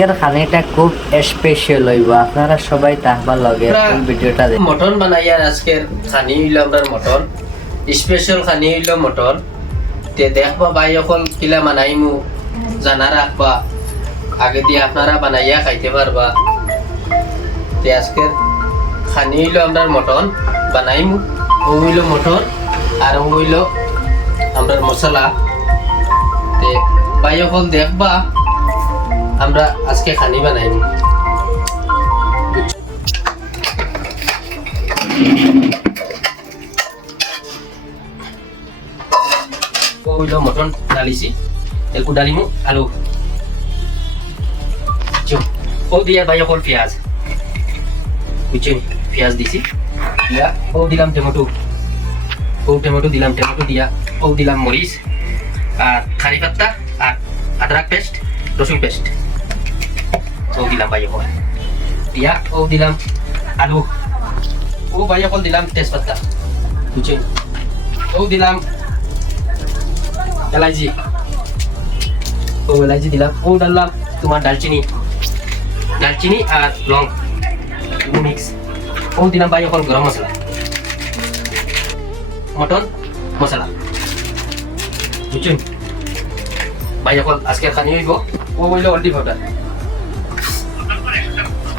আজকের খানিটা খুব স্পেশাল হইব, আপনারা সবাই তাহবার লগে ভিডিওটা দেখুন। মটন বানাইয়ার আজকের খানি হইল আমরা মটন স্পেশাল খানি হইল মটন। তে দেখবা ভাই অকল কিলা বানাইমু জানা রাখবা, আগে দিয়ে আপনারা বানাইয়া খাইতে পারবা। তে আজকের খানি হইল আমরা মটন বানাইমু, ও হইল মটন আর ও হইল আমরা মশলা। তে ভাই অকল দেখবা আমরা আজকে খানি বানাইমু। হইল মটন ডালিছি, একটু ডালিমু আলু ও দিয়া ভাই অকল পেঁয়াজ বুঝছেন, পেঁয়াজ দিছি দিয়া ও দিলাম টমেটো, ও টমেটো দিলাম, টমেটো দিয়া ও দিলাম মরিচ আর কারি পাত্তা আর আদরক পেস্ট রসুন পেস্ট ও দিলাম ভাই অকল দিয়া ও দিলাম আলু, ও ভাই অকল দিলাম তেজপাত্তা বুঝছেন, ও দিলাম এলাইচি, ও এলাইচি দিলাম, ও ডাললাম তোমার দালচিনি আর লং মিক্স, ও দিলাম ভাই এখন গরম মশলা মটন মশলা বুঝছেন। ভাই এখন আজকের খানি হইব ও হইল হলদি পাউডার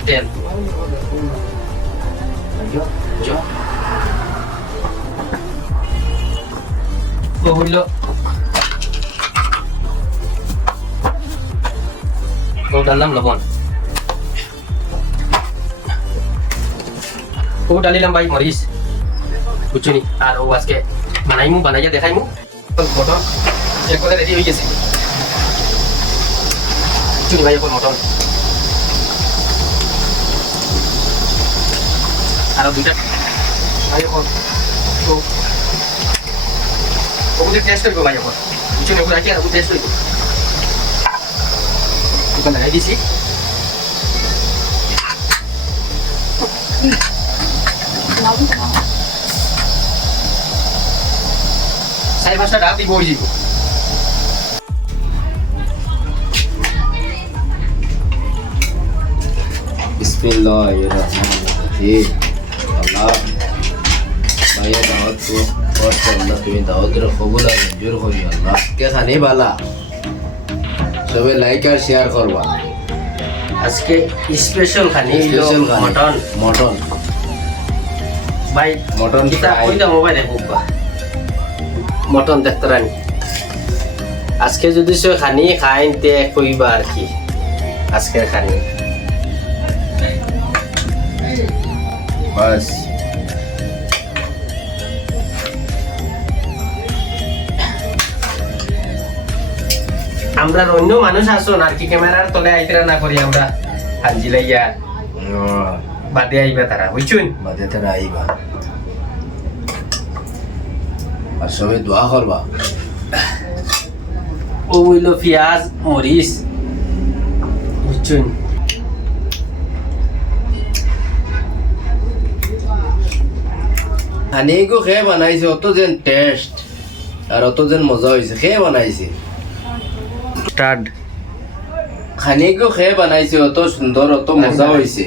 তেল ও হইল ও ডাললাম লবণ, ও ডালিলাম ভাই মরিচ বুঝছনি। আর ও আজকে বানাইমু, বানাইয়া দেখাইমু। মটন একবারে রেডি হয়ে গেছে বুঝছনি ভাই, এখন মটন আর দুইটা ভাই এখন তো ওদের টেস্ট করবো ভাই এখন বুঝছনি, ওগুলো রাখি আর ওগুলো টেস্ট করবো। ওখানে লাগাই দিছি সাড়ে পাঁচটা ডাব দিব ওই দিব। বিসমিল্লাহিররহমানিররহিম। আল্লাহ ভাইয়া দাওয়াত তো করছে, আল্লাহ তুমি দাওয়াতের কবুল আর মঞ্জুর করি। আল্লাহ কে খানি বালা সবাই লাইক আর শেয়ার করবা। আজকে স্পেশাল খানি স্পেশাল মটন মটন ভাই, মটন কিতা কইতা মোবাইল দেখবা মটন দেখতে রানি। আজকে যদি সে খানি খাইন তে কইবা আর কি আজকের খানি বাস। আমরা অন্য মানুষ আসুন আর কি ক্যামেরার তলে আইতরা না করি আমরা হাজি লাইয়া বাদে আইবা তারা বুঝছুন। বাদে তারা আইবা আর সবাই দোয়া করবা। ও হইল পেঁয়াজ মরিচ বুঝছুন। খানিগো খেয়ে বানাইছে, অত যেন টেস্ট আর অত যেন মজা হয়েছে। খেয়ে বানাইছে স্টার্ট খানিগো খেয়ে বানাইছে, অত সুন্দর অত মজা হয়েছে,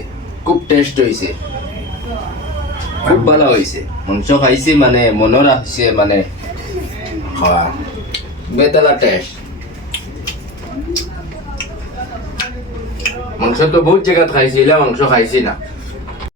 খুব টেস্ট হয়েছে, খুব ভালো হয়েছে। মাংস খাইছে মানে মনে রাখছে মানে খাওয়া বেতালা টেস্ট। মাংস তো বহুত জায়গাত খাইছি, মাংস খাইছি না।